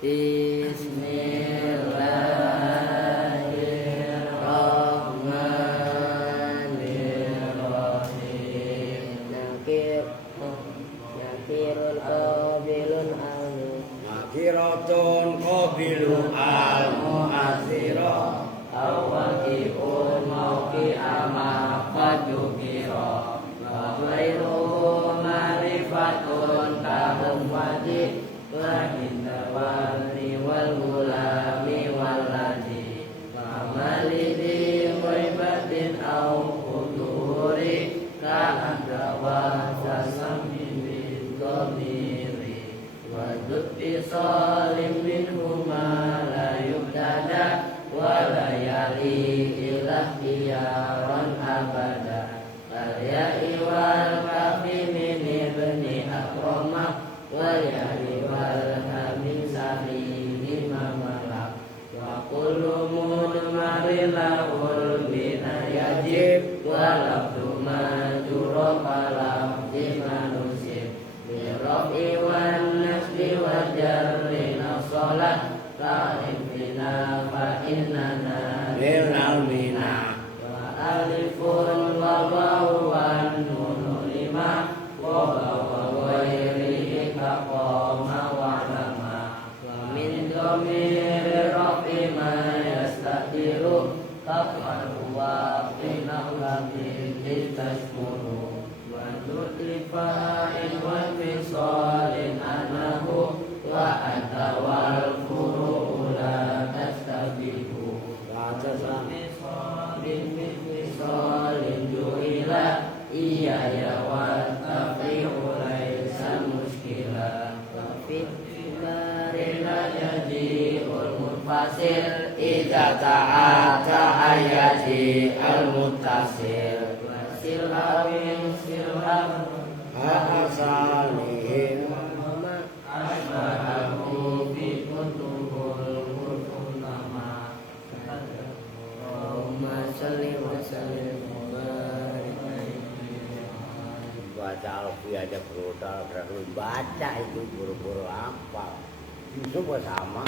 Bismillahirrahmanirrahim. Nakirun qabilun almu. Nakiratun qabilun al-mu'athira. Awaqi'un mawqi'ama qadukira. Wairuhu marifatun kahum wadi. Wahinda wali wal gulami waladi. Mamalidi waibatin au kuduri. Ka'anda wa sasamin bidhamiri. Wadud bisalim minhuma la yubdada. Walayali ilah iyaran abada. Walyai wal kafi min ibni akramah. Walyali wal hamin sahihi mamalak. Wa kullu mudmarilahul bina yajib. Walabdu majuro falabdi manusib. Birofi wan nasbi wa jarri nasolah. Ta'im bina fa'innana Lilal mina. wa alifun wa wawan nunu lima. Wa ghairi kaqoma wa lama. Wa min dhamiri rafi ma yastadiru. Kafan wa finahlamid litashkuru. Wa nutifa'in wa fisalin anahu. Wa antawal furu'u la tastabihu. Wa tasamisalin misalin ju'ila. Iya ya wa tafi'u laisa muskila. Wa fitbarina yaji'ul munfasil. Ida ta'ata ayati al-muttasil. Wa sil'awin sil'am Ha'asalihin. Asma'ahu fi kutubul murtunama. Allahumma salli wa sallim wa barik alaihi. Baca alfiah aja brutal, terus baca itu buru-buru apa? Semua sama.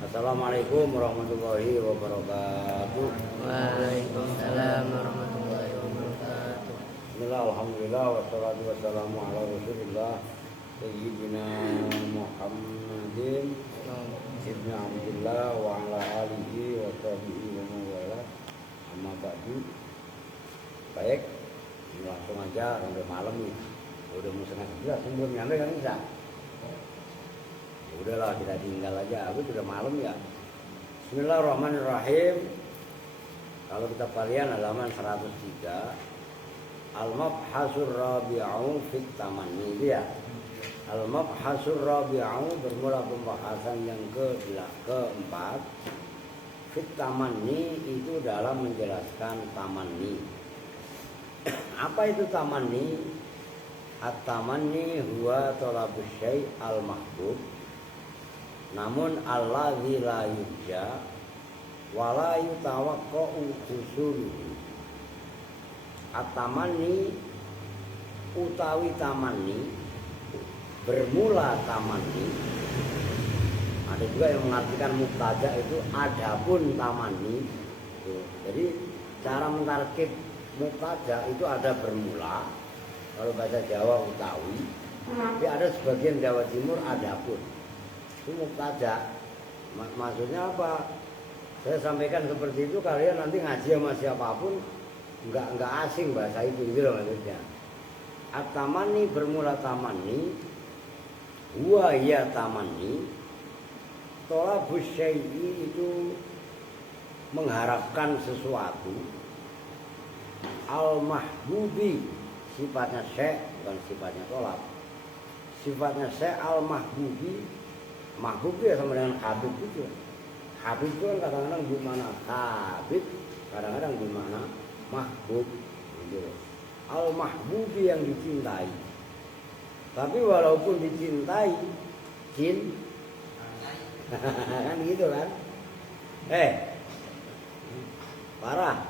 Assalamualaikum warahmatullahi wabarakatuh. Waalaikumsalam warahmatullahi wabarakatuh. Bismillah, alhamdulillah, wassalatu wassalamu ala rasulillah Sayyidina Muhammadin Ibn Abdillah wa ala alihi wa sahbihi wa mawala. Amma ba'du. Baik, langsung aja, udah malam nih. Udah mau setengah 11, belum nyampe kan bisa? Ya udahlah, kita tinggal aja, aku sudah malam ya. Bismillahirrahmanirrahim. Kalau kita kalian halaman 103, Al-Mabhasur Rabi'u fit Tamanni, ya. Al-Mabhasur Rabi'u bermula pembahasan yang keempat. Fit Tamanni itu dalam menjelaskan tamanni. Apa itu tamanni? At-tamanni huwa talabus syai' al-mahbub. Namun allazi la yurja wa la yutawaqqa'u husuluhu. At-tamanni utawi tamanni, bermula tamanni. Ada juga yang mengartikan mubtada itu adapun tamanni. Jadi cara mentarkib mubtada itu ada bermula, kalau bahasa Jawa utawi. Tapi ada sebagian Jawa Timur adapun. Itu mubtada. Maksudnya apa? Saya sampaikan seperti itu, kalian nanti ngaji sama siapapun enggak asing bahasa itu, gitu loh maksudnya. At-tamanni bermula tamanni, wa ya tamanni, tolabus syai'i itu mengharapkan sesuatu, al-mahbubi sifatnya syai' bukan sifatnya tolab, sifatnya syai' al-mahbubi. Mahbub ya sama dengan habib itu. Habib itu kan kadang-kadang bermakna habib, kadang-kadang bermakna mahbub gitu. Al-mahbubi yang dicintai. Tapi walaupun dicintai, kan gitu kan? Parah,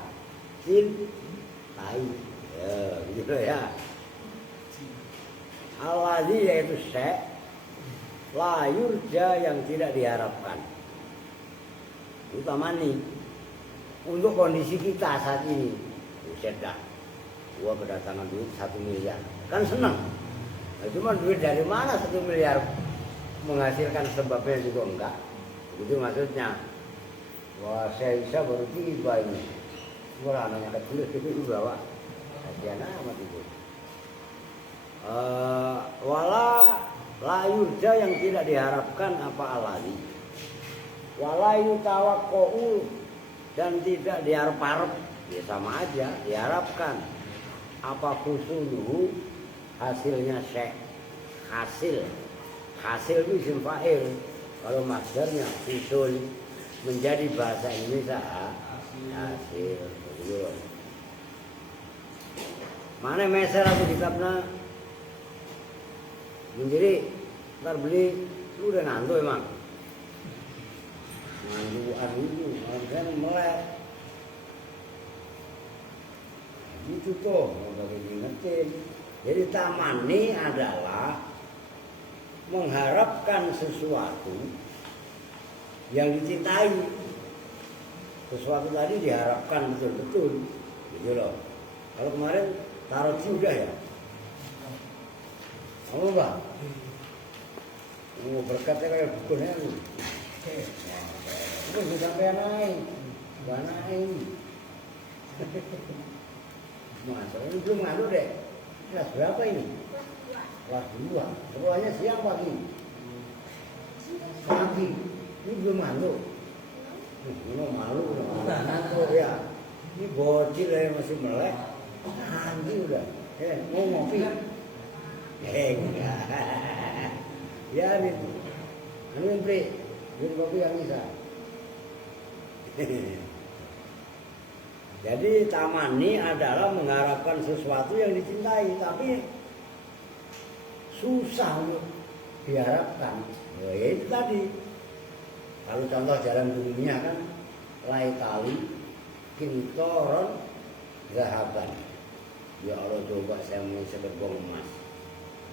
cintai, ya gitu ya. Alladzi yaitu syai' la yurja yang tidak diharapkan. Itu tamani untuk kondisi kita saat ini. Buset dah, gua kedatangan duit 1 miliar, kan senang. Nah, cuma duit dari mana 1 miliar menghasilkan sebabnya juga enggak. Itu maksudnya. Wah, saya bisa baru tiba ini. Gua anaknya kecil itu bawa. Kasihan amat itu. Wala la yurja yang tidak diharapkan apa alali. Wala yutawaqqa'u dan tidak diharap-harap. Ya sama aja, diharapkan. Apa khusuluhu hasilnya syekh. Hasil itu isim fa'il. Kalau masdarnya khusul menjadi bahasa Indonesia hasil. Mana meser atau kitabnya? Menjadi ntar beli lu udah ngantuk emang. Ngantukan itu, kan melek. Itu tuh, bagi diingetin. Jadi tamani adalah mengharapkan sesuatu yang dicintai. Sesuatu tadi diharapkan betul-betul, gitu loh. Kalau kemarin taruh sudah ya. Kamu bang? Berkatnya kayak bukunya lu. Itu bisa sampai naik, naik. Masa ini belum ngadu deh. Kelas berapa ini? Kelas 2. Sekolahnya siang pagi. Pagi. Ini belum ngadu. Ini malu ya. Ini bocil ya masih melek. Nanti udah. Mau ngopi. Enggak. Ya itu. Anu beri. Beri kopi yang bisa. Jadi tamani adalah mengharapkan sesuatu yang dicintai, tapi susah untuk diharapkan. Ya itu tadi. Kalau contoh jalan dunia kan, laitali kintoron zahaban. Ya Allah coba saya mau segerbong emas.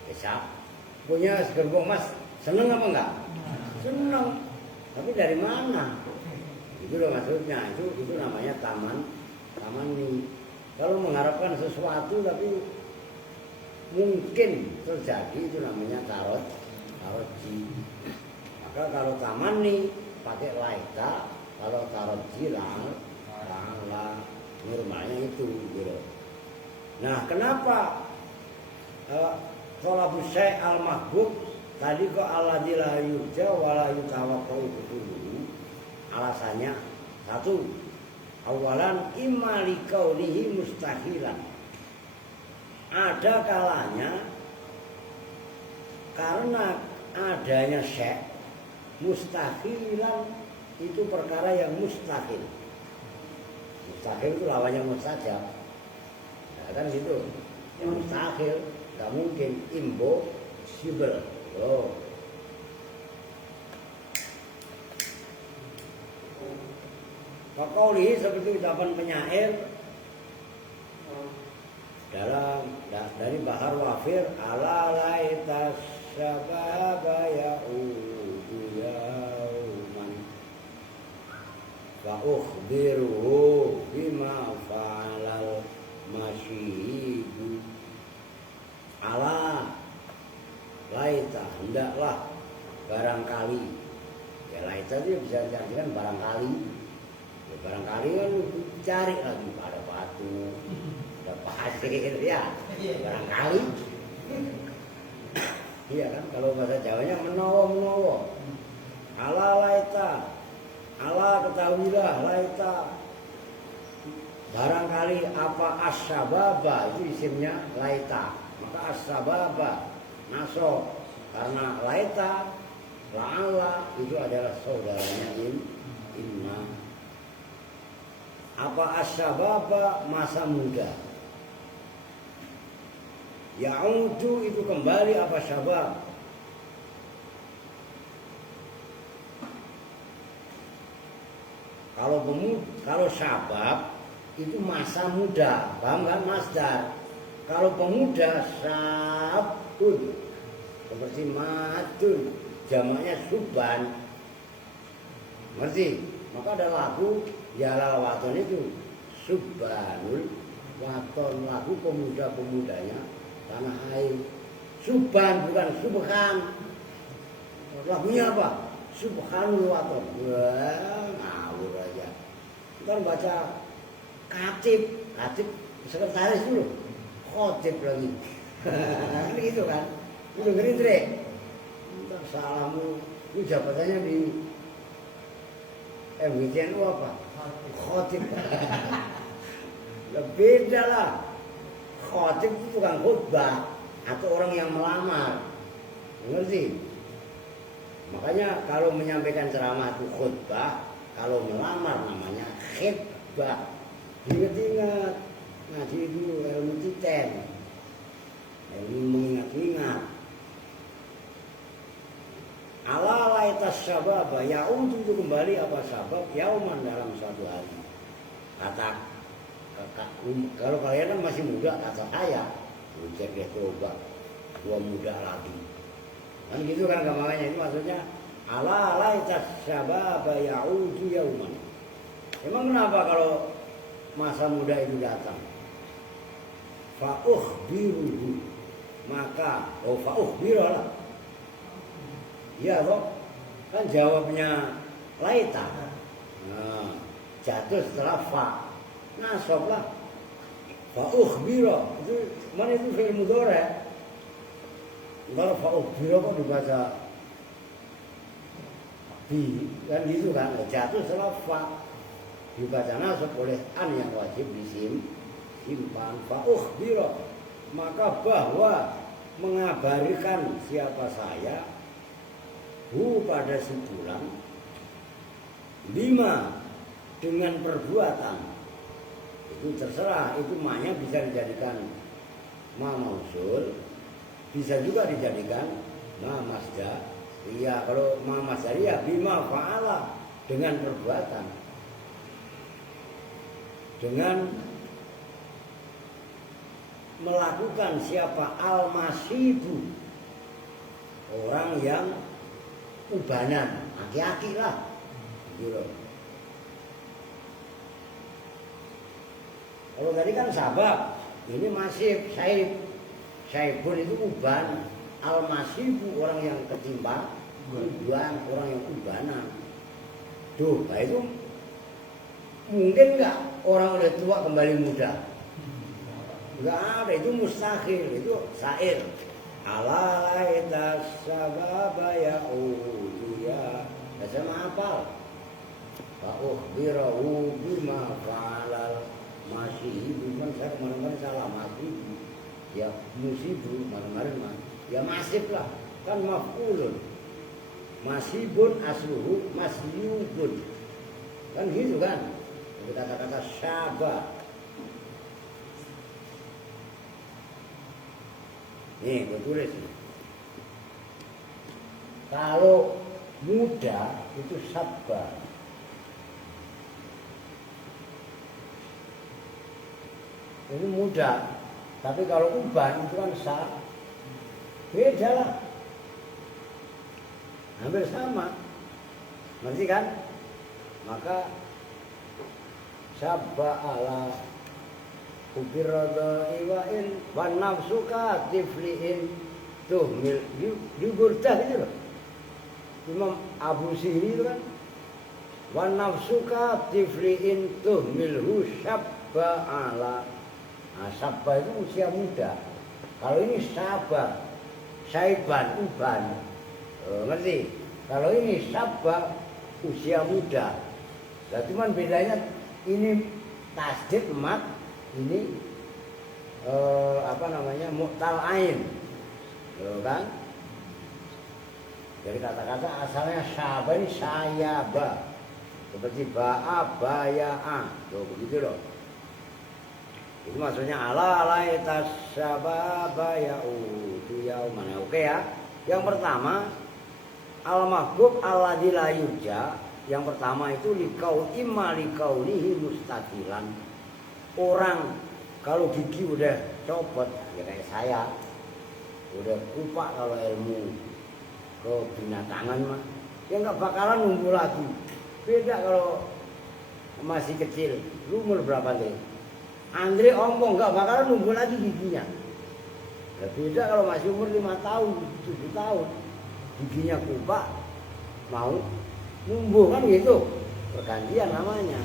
Besok punya segerbong emas, seneng apa enggak? Seneng. Tapi dari mana? Itu loh maksudnya. Itu namanya taman nih. Kalau mengharapkan sesuatu tapi mungkin terjadi, itu namanya taroji. Maka kalau taman nih pakai laita, kalau taroji lah normalnya itu gitu. Nah kenapa thalabus syai' al-mahbub tadi kok alladzi la yurja wa la yutawaqqa'u dulu? Alasannya satu, awalan imma liqaulihi mustahilan. Ada kalanya karena adanya syai' mustahilan itu perkara yang mustahil. Mustahil itu lawannya mustajab. Nah, kan gitu. Yang mustahil enggak mungkin, impossible. Oh. Faqauli seperti ucapan penyair dari Bahar Wafir, ala laita syababa ya'udu yauman wa ukhbiruhu bima fa'alal masyidu. Ala laita, hendaklah barangkali. Ya laita itu bisa dijadikan barangkali. Ya, barangkali kan cari lagi ada batu, ada pasir ya. Barangkali. Iya kan, kalau bahasa Jawanya menowo. Ala laita. Ala ketahuilah laita. Barangkali apa asyababa itu isimnya laita. Maka asyababa naso karena laita la'ala itu adalah saudaranya inna. Apa asyababa masa muda. Ya'udu itu kembali apa syabab. Kalau syabab itu masa muda, paham kan masdar. Kalau pemuda syab subahun, seperti madun, jamaknya suban. Ngerti? Maka ada lagu Yalal Waton itu Subhanul Waton, lagu pemuda-pemudanya tanah air. Suban bukan subhan. Lagunya apa? Subhanul Waton. Wah, ngawur aja. Ntar baca katib sekretaris dulu, khotib lagi. Gitu kan? Itu dengerin Dre. Ntar salahmu, ini jabatannya di MGTNU apa? Khotib. Beda lah. Khotib itu tukang khutbah atau orang yang melamar. Ngerti? Makanya kalau menyampaikan ceramah itu khutbah, kalau melamar namanya khitbah. Ingat-ingat, ngaji itu ilmu titen, ilmu mengingat-ingat. Ala laitas sababa, ya'ud itu kembali apa sabab, yauman dalam satu hari. Kata, kalau kalian kan masih muda, kata saya, cek deh coba, gua muda lagi. Kan gitu kan gambarnya, itu maksudnya, ala laitas sababa, ya'ud yauman. Emang kenapa kalau masa muda itu datang? Fa'ukhbiruhu, maka, fa'ukhbirulah. Iya toh, kan jawabnya laita. Nah, jatuh setelah fa. Nasab lah. Fa ukhbira. Itu mana itu fi'il mudhari'. Kalau fa ukhbira kok dibaca bi, kan gitu kan. Jatuh setelah fa. Dibaca nasab oleh an yang wajib disimpan. Fa ukhbira. Maka bahwa mengabarkan siapa saya pada si fulan bima dengan perbuatan itu terserah, itu maknya bisa dijadikan ma mausul, bisa juga dijadikan ma masdar. Iya, kalau ma masdar ya bima fa'ala, dengan perbuatan, dengan melakukan siapa al-masibu, orang yang ubanan, aki-aki lah gitu. Kalau tadi kan sabab, ini masif, saibun itu uban, al-masibu orang yang ketimpa, uban orang yang ubanan. Tuh, nah itu mungkin nggak orang udah tua kembali muda? Nggak ada, itu mustahil, itu syair. Ala laitas sababa ya'udiya. Saya hafal. Fa'ukhbirahu bima fa'alal masibu. Kan saya kemarin-kemarin salah masibu. Ya musibu, kemarin-kemarin mah. Ya masib lah. Kan maf'ulun. Masibun asluhu masyubun. Kan gitu kan. Kata-kata sabah. Nih, gue tulis nih. Kalau muda itu sabar. Ini muda. Tapi kalau uban itu kan beda lah. Hampir sama. Ngerti kan? Maka sabba ala ubirada iwain wan nafsuka tifliin tuh di Burdah itu loh. Imam Abu Sihri itu kan wan nafsuka tifliin tuh milhu sabba ala. Nah, sabba itu usia muda. Kalau ini sabba, saiban, uban. Ngerti? Kalau ini sabba usia muda. Nah, cuman bedanya ini tasdid mat, ini mu'tal ain, kan? Jadi kata-kata asalnya syaba ini sayaba, seperti ba'a, baya'a, tuh begitu loh. Itu maksudnya ala laitas syababa ya'udu yauman. Oke ya. Yang pertama al-mahbub alladzi la yurja. Yang pertama itu likaunihi mustaqilan. Orang kalau gigi udah copot ya kayak saya, udah kupak kalau ilmu ke binatangan mah ya nggak bakalan numbuh lagi. Beda kalau masih kecil, lu umur berapa deh? Andre omong nggak bakalan numbuh lagi giginya. Ya beda kalau masih umur 5 tahun, 7 tahun, giginya kupak mau numbuh kan gitu, pergantian namanya.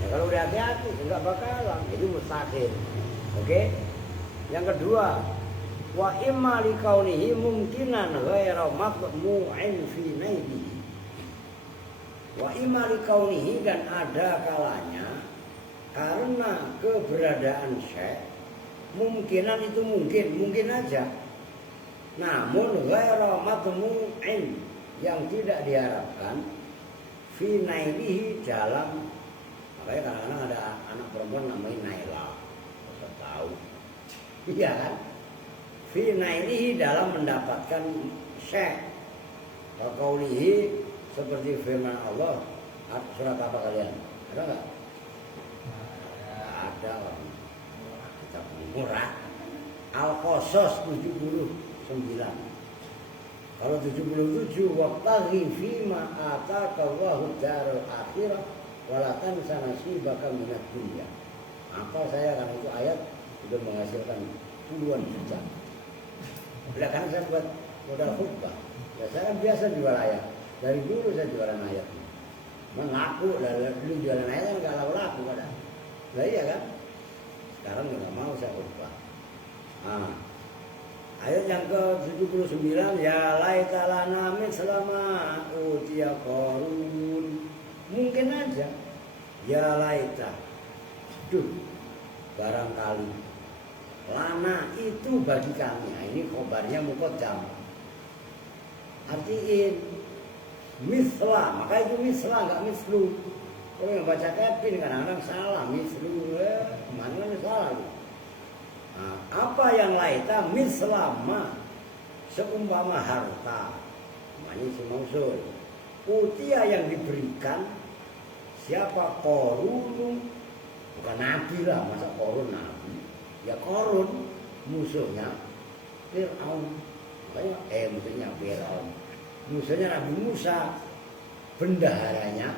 Ya kalau udah hati-hati nggak bakalan, itu mustahil. Oke? Yang kedua, wa imma likaunihi mungkinan ghaira maqmu'in fi naidihi. Wa imma likaunihi, dan ada kalanya karena keberadaan syekh mungkinan itu mungkin aja. Namun ghaira maqmu'in, yang tidak diharapkan fi naidihi, dalam, makanya kadang-kadang ada anak perempuan namanya Naila. Saya tahu. Iya kan? Fi nailihi, dalam mendapatkan syekh. Wa qaulihi, seperti firman Allah. Surat apa kalian? Ada enggak? Ada. Kitab murah. Al-Qasas 79. Kalau 77, waqtaghi fima ataka Allahu darul akhirah wala tansa nasibaka minad dunya. Apa saya, karena itu ayat sudah menghasilkan puluhan juta. Karena saya buat modal khutbah. Ya saya kan biasa jual ayat. Dari dulu saya jualan ayat. Mengaku dulu jualan ayat kan nggak laku pada. Nah iya kan? Sekarang nggak mau saya khutbah. Nah, ayat yang ke-79, ya laita lana selama utiya Qarun. Mungkin aja. Ya laita. Duh, barangkali lana itu bagi kami. Nah, ini khobarnya muqaddam. Artiin misla, maka itu misla, enggak mislu. Kalau yang baca Kevin kadang-kadang salah, mislu, mana salah. Nah, apa yang laita mislama, seumpama harta, namanya si mausul. Utia yang diberikan siapa? Qarun, bukan nabi lah, masa Qarun nabi? Ya Qarun musuhnya Fir'aun. Makanya musuhnya Fir'aun. Musuhnya Nabi Musa, bendaharanya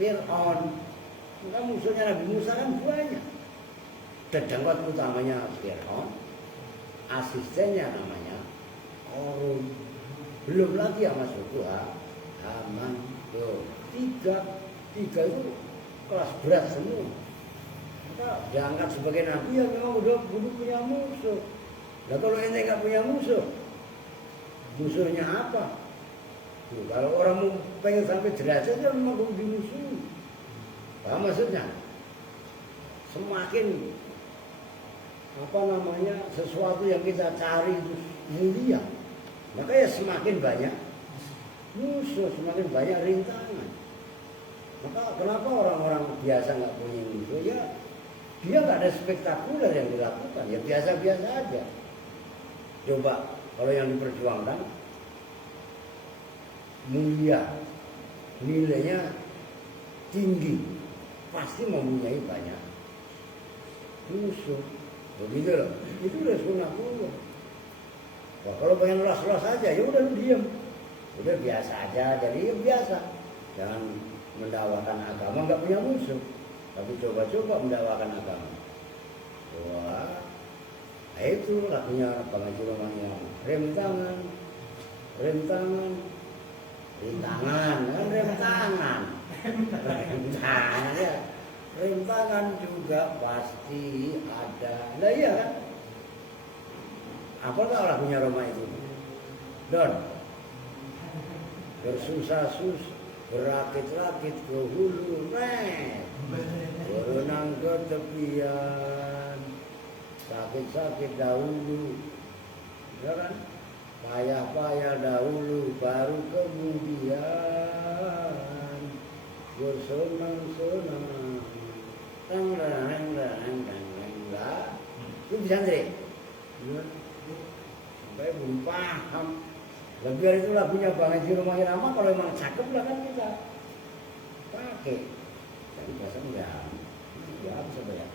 Fir'aun. Maka musuhnya Nabi Musa kan banyak. Dedengkot utamanya Fir'aun, asistennya namanya Qarun. Belum lagi yang masuk Tuhan Haman. Tiga itu kelas berat semua. Maka diangkat sebagai nabi ya memang udah punya musuh. Nah kalau ente nggak punya musuh, musuhnya apa? Tuh, kalau orang mau pengen sampai derajat ya memang perlu dimusuhi. Paham maksudnya? Semakin apa namanya, sesuatu yang kita cari itu mulia, maka ya semakin banyak musuh, semakin banyak rintangan. Maka kenapa orang-orang biasa nggak punya musuh? Ya dia nggak ada spektakuler yang dilakukan, ya biasa-biasa aja. Coba kalau yang diperjuangkan mulia, nilainya tinggi, pasti mempunyai banyak musuh. Begitu loh, itu udah sunatullah. Wah kalau pengen los-los aja, ya udah diam, udah biasa aja, jadi ya biasa. Jangan mendakwakan agama nggak punya musuh. Tapi coba-coba mendakwakan agama. Wah, nah itu lagunya Bang Haji Romani. Rem tangan, kan rem tangan ya. Rem tangan juga pasti ada. Nah iya kan? Apakah lagunya Roma itu? Don, bersusah-susah, berakit-rakit ke hulu, berenang ke tepian, sakit-sakit dahulu, ya kan? Payah-payah dahulu, baru kemudian bersenang-senang. Itu bisa Andre? Sampai belum paham. Biar itu lagunya Bang Haji Romani Rama, kalau emang cakep lah kan kita pakai. Jadi bahasa enggak, ya bisa banyak.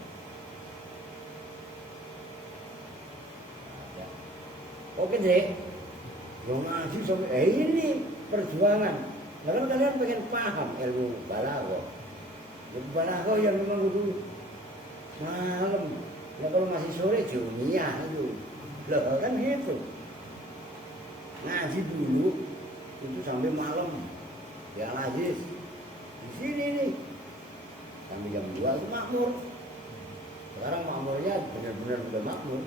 Oke deh, yang ngaji sampai ini perjuangan. Kalau kalian pengen paham ilmu balaghah, ilmu balaghah yang memang itu malam. Ya kalau masih sore dunia itu, loh kan gitu. Ngaji dulu itu sampai malam, ya Aziz di sini nih sampai jam 2 itu makmur. Sekarang makmurnya benar-benar udah makmur.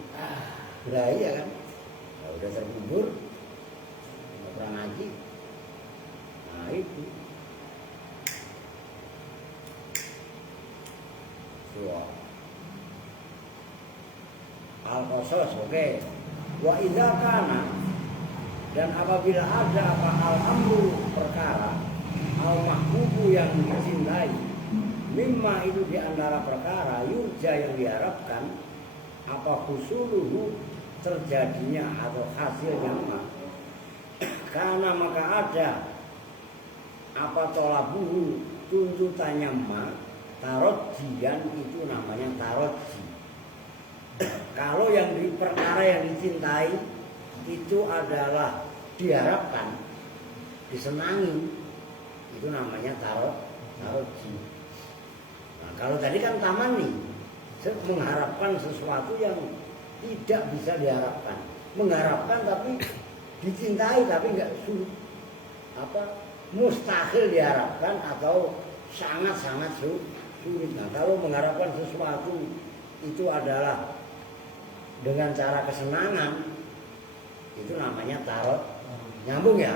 Nah iya kan, nah, udah terkubur, nggak pernah ngaji. Nah itu. Wah. Al-Qasas, oke. Wa idza kana, dan apabila ada apa al-amru perkara al-mahbubu yang dicintai, mimma itu diantara perkara yurja yang diharapkan, apa husuluhu terjadinya atau hasilnya mah, karena maka ada apa tolabuhu tuntutannya mah, tarotjian itu namanya tarotji. Kalau yang di perkara yang dicintai itu adalah diharapkan, disenangi, itu namanya tarotji. Nah, kalau tadi kan tamani, mengharapkan sesuatu yang tidak bisa diharapkan, mengharapkan tapi dicintai tapi nggak sulit, mustahil diharapkan atau sangat-sangat sulit. Nah, kalau mengharapkan sesuatu itu adalah dengan cara kesenangan, itu namanya tarot. Nyambung ya?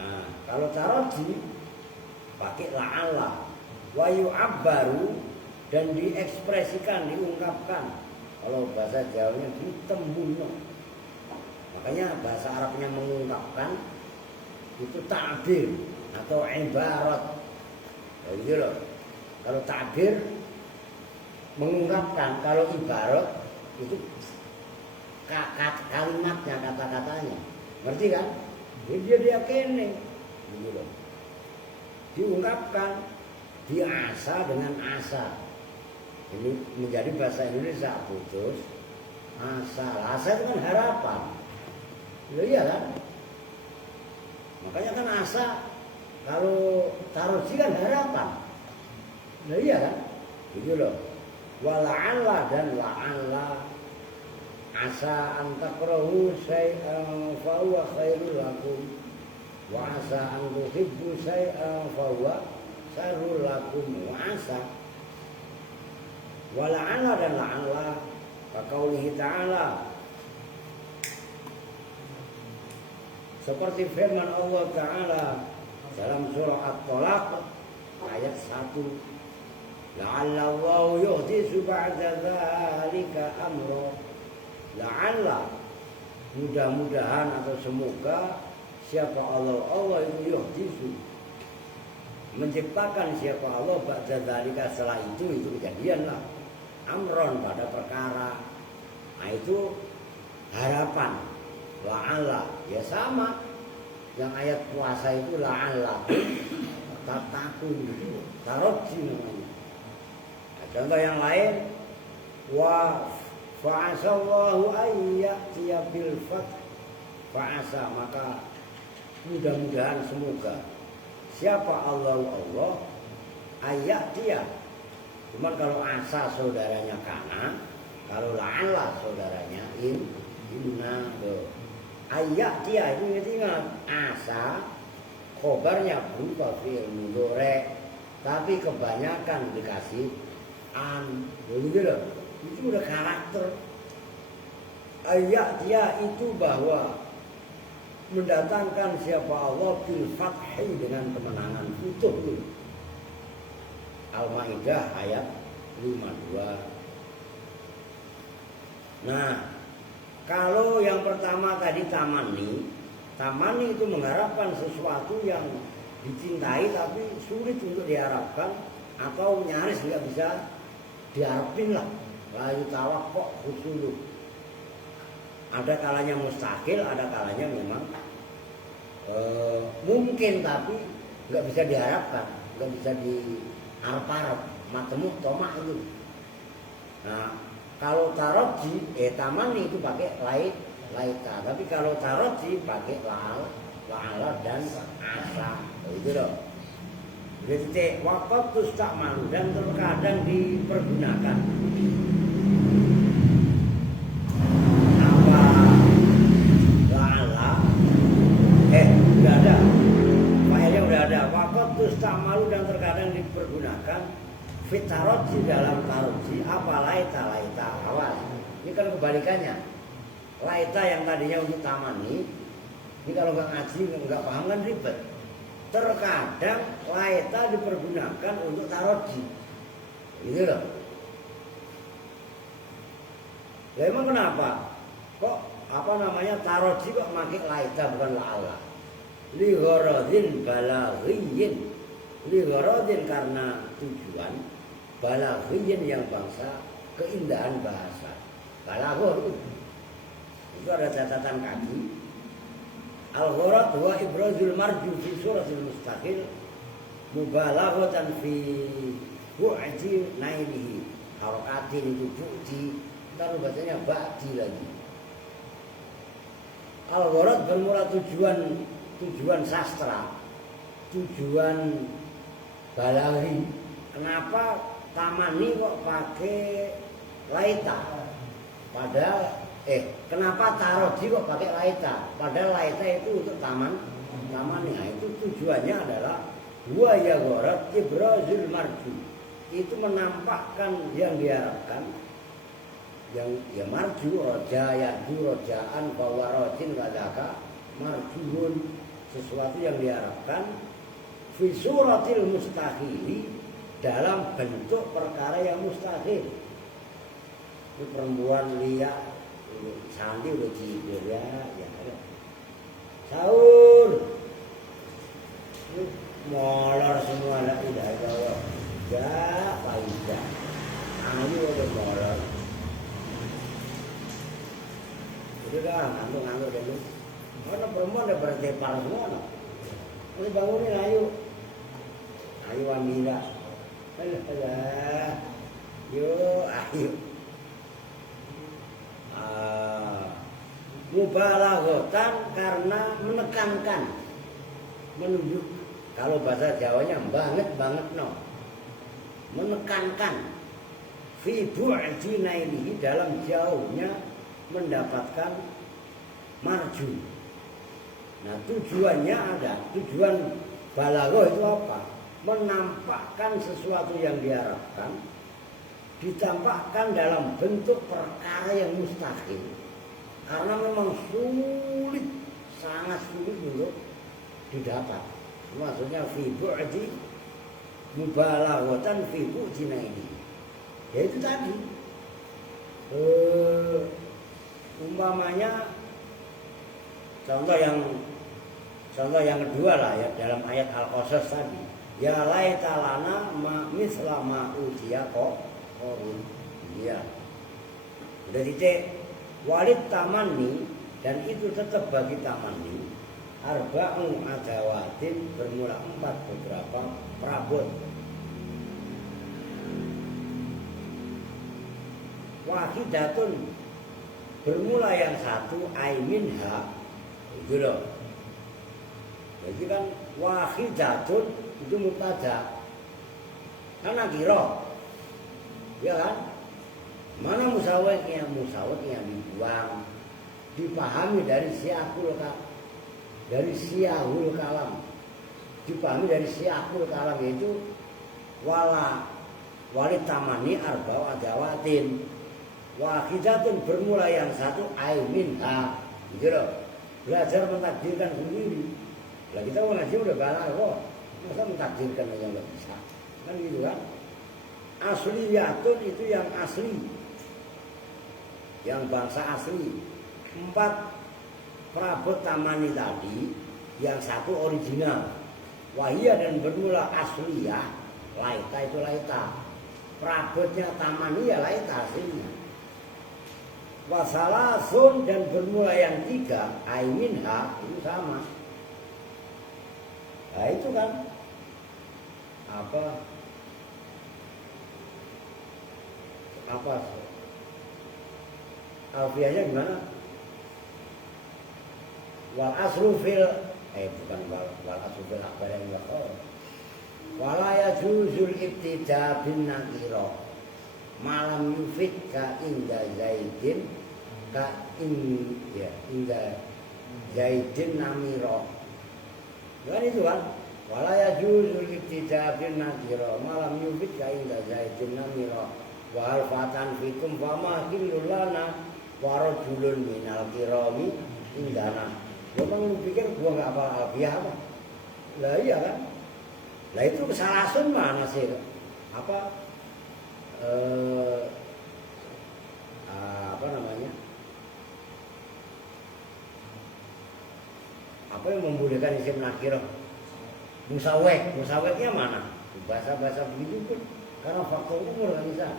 Nah, kalau tarotji pakai la'alla wa yu'abbaru, dan diekspresikan, diungkapkan. Kalau bahasa Jawanya ditembungno. Makanya bahasa Arabnya mengungkapkan itu ta'bir atau ibarat. Jadi loh. Kalau ta'bir mengungkapkan, kalau ibarat itu kalimatnya, kata-katanya. Ngerti kan? Dia diyakini. Gitu loh. Diungkapkan, diasa dengan asa. Ini menjadi bahasa Indonesia putus asa. Asa itu kan harapan. Ya iya kan? Makanya kan asa, kalau tarotji kan harapan. Ya iya kan? Gitu loh. Wala'alla dan la'alla, asa antakrahu syai'an fa huwa khairul lakum wa asa an tuhibbu syai'an fa huwa syarrul lakum. Wa asa wala'alla dan la'alla kaqaulihi ta'ala, seperti firman Allah Ta'ala dalam surah At-Talaq ayat 1, la'alla Allahu yuhdisu ba'da dzalika amra. La'alla, mudah-mudahan atau semoga, siapa Allah itu yuhdisu, menciptakan siapa Allah ba'da dzalika, setelah itu kejadian lah, amron pada perkara. Nah itu harapan. La'alla ya sama yang ayat puasa itu, la'alla tatakun gitu, tarotji namanya. Nah, contoh yang lain, wa fa'asallahu ayyatiya bil fath, fa'asa, maka mudah-mudahan semoga siapa Allah ayyatiya. Cuman kalau asa saudaranya kana, kalau la'alla saudaranya inna. Ayyatiya itu ingat, asa khobarnya berupa fi'il mudhari, tapi kebanyakan dikasih an, begitu loh. Itu udah karakter. Ayyatiya itu bahwa mendatangkan siapa Allah bil fathi, dengan kemenangan futuh itu. Al-Maidah ayat 52. Nah, kalau yang pertama tadi tamani itu mengharapkan sesuatu yang dicintai tapi sulit untuk diharapkan atau nyaris nggak bisa diharapin lah. Lalu tawakkuk husulu. Ada kalanya mustahil, ada kalanya memang mungkin tapi nggak bisa diharapkan, nggak bisa diharap-harap. Matemu tomak itu. Nah, kalau tarotji, tamani itu pakai laita. Tapi kalau taroji pakai la'ala dan asa. Itu loh. Jadi waktu tak malu dan terkadang dipergunakan. Apa la'ala? Udah ada. Failnya udah ada. Waktu tak malu dan terkadang dipergunakan. Fitaroji dalam taroji apa laita awal. Ini kan kebalikannya. Laita yang tadinya untuk tamani, ini kalau nggak ngaji nggak paham kan ribet. Terkadang laita dipergunakan untuk taroji, gitu loh. Ya emang kenapa? Kok apa namanya taroji kok pakai laita bukan la'ala? Lighorodin balaghiyin, lighorodin karena tujuan balaghiyin yang bangsa keindahan bahasa. Balaghah itu ada catatan kaki. Al-gharad wa ibrazul marju fi suratil mustaqil mubalaghatan fi bu'di nailihi. Harakatin itu bu'di, ntar bacanya ba'di lagi. Al-gharad bermula tujuan sastra, tujuan balaghi. Kenapa tamani kok pakai laita? Padahal kenapa taroji kok pakai laita? Padahal laita itu untuk tamannya. Itu tujuannya adalah dua ya gharat ibrazul marju. Itu menampakkan yang diharapkan. Yang ya marju roja yadu rojaan bahwa rojin kadaka marjuun, sesuatu yang diharapkan fi suratil mustahili, dalam bentuk perkara yang mustahil. Itu perempuan lihat Sandi udah tidur ya ada. Sahur. Molor semua la ilaha illallah. Ya, faidah. Ayo udah molor. Udah dah, ngantuk dulu. Karena perempuan udah bertepar semua. Nanti bangunin ayo. Ayo Amira. Alah. Yuk, ayo. Mubalaghatan karena menekankan, menunjuk. Kalau bahasa Jawanya banget no. Menekankan fi bu'di nailihi, dalam jauhnya mendapatkan marju. Nah, tujuannya ada. Tujuan balaghah itu apa? Menampakkan sesuatu yang diharapkan, ditampakkan dalam bentuk perkara yang mustahil. Karena memang sulit, sangat sulit untuk didapat. Maksudnya fi bu'di mubalaghatan fi bu'di naili. Ya itu tadi. Umpamanya contoh yang kedua lah ya, dalam ayat Al-Qasas tadi. Ya laita lana ma misla ma utiya qarun. Iya. Udah titik. Walid tamani, dan itu tetap bagi tamani arba'u adawatin, bermula 4 beberapa perabot. Wahidatun, bermula yang satu aiminha. Itu loh. Jadi kan wahidatun itu mubtada. Kan nakira. Ya kan? Mana musawwirnya? Musawwirnya dibuang, dipahami dari siyahul kalam, dipahami dari siyahul kalam, yaitu walid tamani arba'u adawatin, wahidatun, bermula yang satu aiminha. Gitu loh. Belajar mentakdirkan sendiri. Lah kita mau ngaji udah balaghah, masa mentakdirkan aja nggak bisa? Kan gitu kan? Asliyatun itu yang asli, yang bangsa asli. 4 perabot tamani tadi, yang satu original. Wahia, dan bermula asliyah, laita itu laita. Perabotnya tamani ya laita aslinya. Wasalasun, dan bermula yang 3 aiminha, itu sama. Nah itu kan apa alfiahnya gimana? Wal asru fil bukan wal asru fil akbar yang enggak. Wala yajuzul ibtida bin nakira malam yufid ka inda zaidin ka inda zaidin namira. Kan itu kan? Wala yajuzul ibtida bin nakira malam yufid ka inda zaidin namira. Wa alfatan fikum fama hillulana wa rajulun minal kirami indana. Lu pikir gua enggak apa alfiah apa? Lah iya kan? Lah itu kesalahan mana sih? Apa namanya? Apa yang membolehkan isim nakirah? Musawweknya mana? Bahasa-bahasa begitu pun karena faktor umur kan bisa.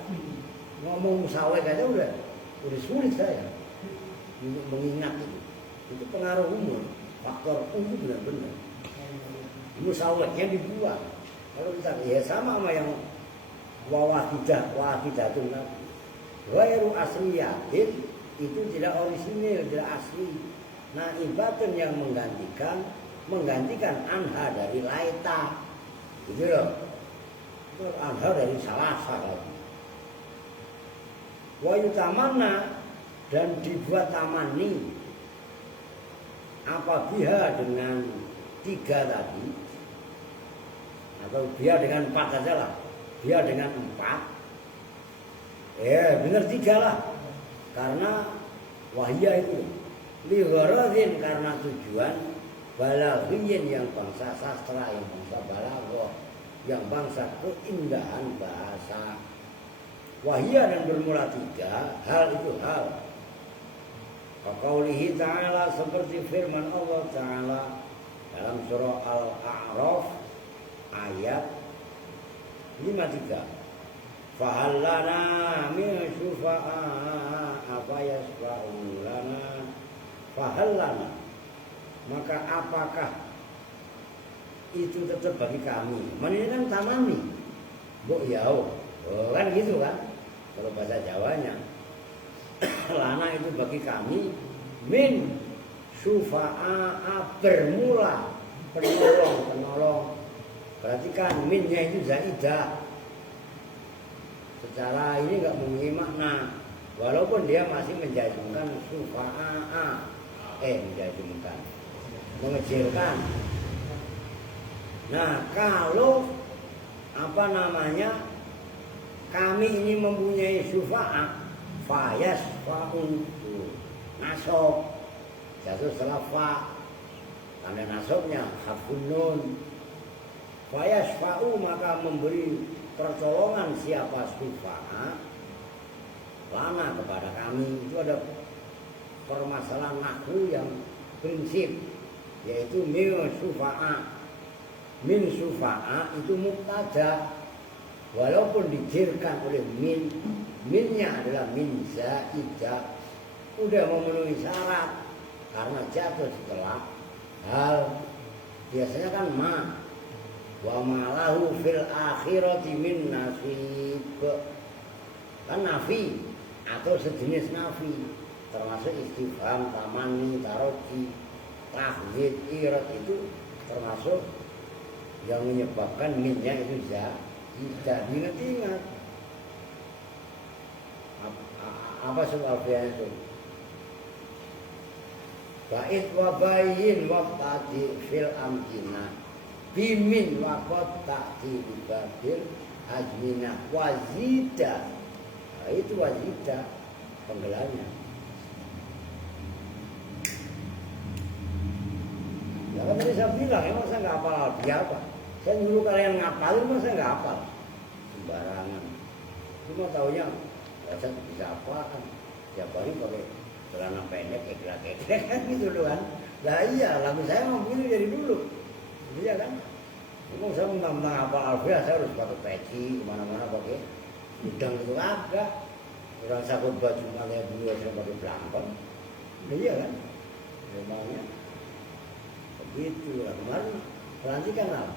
Ngomong musawwek aja udah sulit saya untuk mengingat itu. Itu pengaruh umur, faktor umur benar-benar. Musawweknya dibuang. Kalau kita ya sama yang wahidatun ghairu asliyatin itu tidak orisinil, tidak asli. Nah, ibatun yang menggantikan anha dari laita. Gitu loh. Itu anha dari salasa lagi. Wa yutamanna dan dibuat tamani apabila dengan 3 tadi atau dia dengan 4 saja lah, dia dengan 4 benar 3 lah, karena wahya itu li gharadin karena tujuan balaghiyin yang bangsa sastra, yang bangsa balaghah, yang bangsa keindahan bahasa. Wahya dan bermula 3 hal itu hal. Qaulihi ta'ala seperti firman Allah Ta'ala dalam surah Al-A'raf ayat 53. Fahallana min syufa'a apa yasfa'u lana fahallana, maka apakah itu tetap bagi kami. Ini kan tamani bu yau kan gitu kan kalau bahasa Jawanya. Lana itu bagi kami min syufa'a bermula penolong. Berarti kan minnya itu zaidah. Secara ini enggak memiliki makna, walaupun dia masih menjazmkan syufa'a menjazmkan, mengecilkan. Nah, kalau kami ini mempunyai syufa'a fayas fa'un nasob jatuh setelah fa, tanda nasobnya hafun nun. Fayas fa'u maka memberi pertolongan siapa syufa'a lana kepada kami. Itu ada permasalahan nahwu yang prinsip, yaitu min syufa'a itu mubtada, walaupun dijirkan oleh minnya adalah min zaidah, udah memenuhi syarat karena jatuh setelah hal. Biasanya kan ma wa malahu fil akhirati min nasib, kan nafi atau sejenis nafi, termasuk istifham, tamani, taroji, tahzid, irad itu termasuk yang menyebabkan minnya itu zaidah. Ingat apa soal itu? Bait wa bayin wa tadi fil amkina bimin wa qad ta'ti babil ajmina wazida. Nah, itu wazida penggelarnya. Ya kan tadi saya bilang, emang saya nggak hafal dia apa? Saya nyuruh kalian ngapalin, emang saya nggak hafal. Sembarangan. Cuma taunya saya bisa apaan? Tiap hari pakai celana pendek, eklek kan gitu loh kan. Lah iya, lagu saya mau begini dari dulu. Iya kan? Emang saya mentang-mentang hafal alfiah, saya harus pakai peci, kemana-mana pakai udang itu agak. Orang sakut baju malah dulu saya pakai belangkon. Iya kan? Memangnya begitu lah. Kemarin perhatikan lah,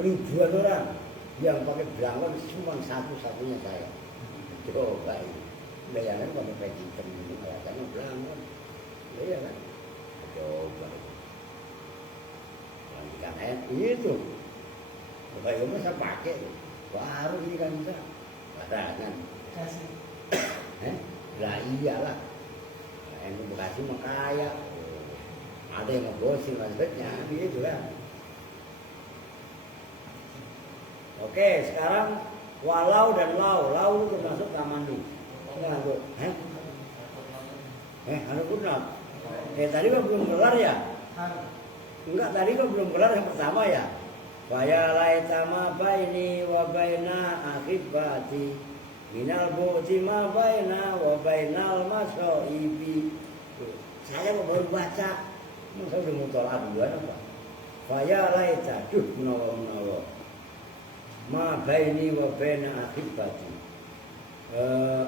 ribuan orang yang pakai belangkon cuma satu-satunya saya. Coba ini bayangan pakai peci hitam ini kelihatannya belangkon. itu. Bapak Ibu saya pakai baru ini kan bisa batangan. Lah iyalah. Yang Bekasi mah kaya. Ada yang ngebosin maksudnya gitu kan. Oke, sekarang walau dan lau itu termasuk tamani. Termasuk, anu kunat. Tadi kok belum kelar ya? Enggak, tadi kok belum kelar yang pertama ya? Faya laitama baini wa baina akhibati minal bu'ti ma baina wa bainal masoibi. Saya baru baca, saya udah mutolak duluan apa? Faya laita, menawa ma baini wa baina akhibati.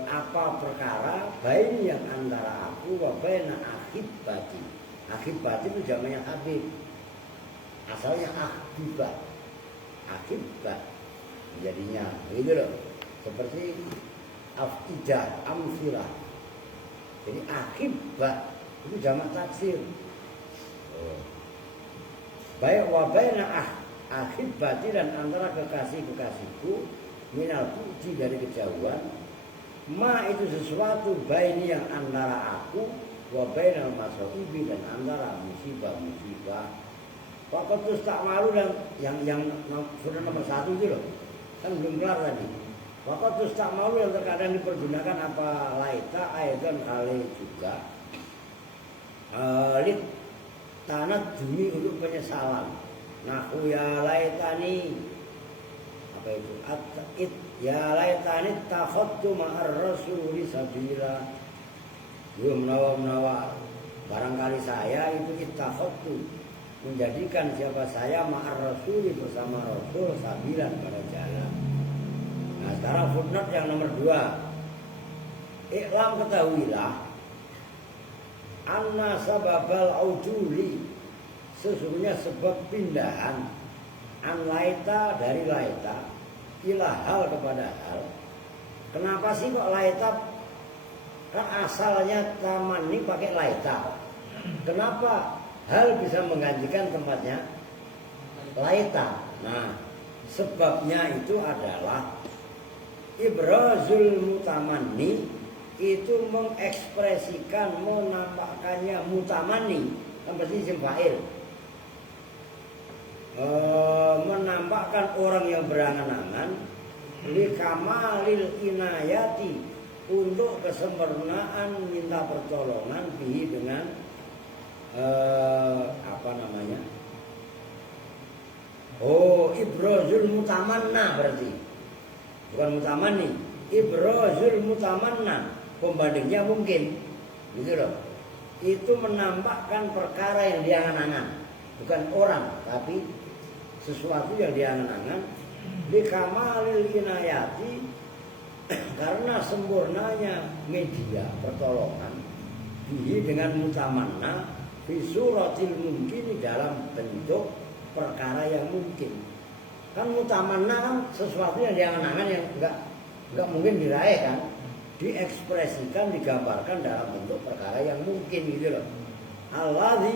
Apa perkara baini yang antara aku wa baina akhibati. Akhibati itu jamaknya habib. Asalnya akhibah. Akibat jadinya gitu loh, seperti afidah, amfilah. Jadi akibat itu jamak taksir. Baik wabaina akibati dan antara kekasih-kekasihku minal puji dari kejauhan. Ma itu sesuatu baini yang antara aku wabainal masoibi dan antara musibah-musibah. Waktu tak malu dan yang sudah nomor 1 itu loh, kan belum kelar tadi. Waktu tak malu yang terkadang dipergunakan apa laita ayatan kali juga lit tanah demi untuk penyesalan. Nah ya laitani apa itu at ya laitani takhottu ma'ar rasuli sabila. Belum menawa barangkali saya itu ittakhottu menjadikan siapa saya ma'ar rasuli bersama rasul sabilan pada jalan. Nah sekarang footnote yang nomor 2. Iklam ketahuilah anna sababal aujuli, sesungguhnya sebab pindahan an laita dari laita ila hal kepada hal. Kenapa sih kok laita? Kan asalnya taman ini pakai laita. Kenapa hal bisa menggantikan tempatnya laita? Nah, sebabnya itu adalah ibrazul mutamanni, itu mengekspresikan, menampakkannya mutamanni, kan berarti isim fa'il. Menampakkan orang yang berangan-angan li kamalil inayati, untuk kesempurnaan minta pertolongan bihi dengan apa namanya? Oh, ibrazul mutamanna berarti. Bukan mutamanni, ibrazul mutamanna, pembandingnya mungkin. Gitu loh. Itu menampakkan perkara yang diangan-angan, bukan orang, tapi sesuatu yang diangan-angan di kamalil inayati, karena sempurnanya media pertolongan bihi dengan mutamanna fi suratil mungkin, dalam bentuk perkara yang mungkin. Kan mutamanna kan sesuatu yang diangan-angan yang enggak mungkin diraih kan, diekspresikan, digambarkan dalam bentuk perkara yang mungkin gitu loh. Alladzi,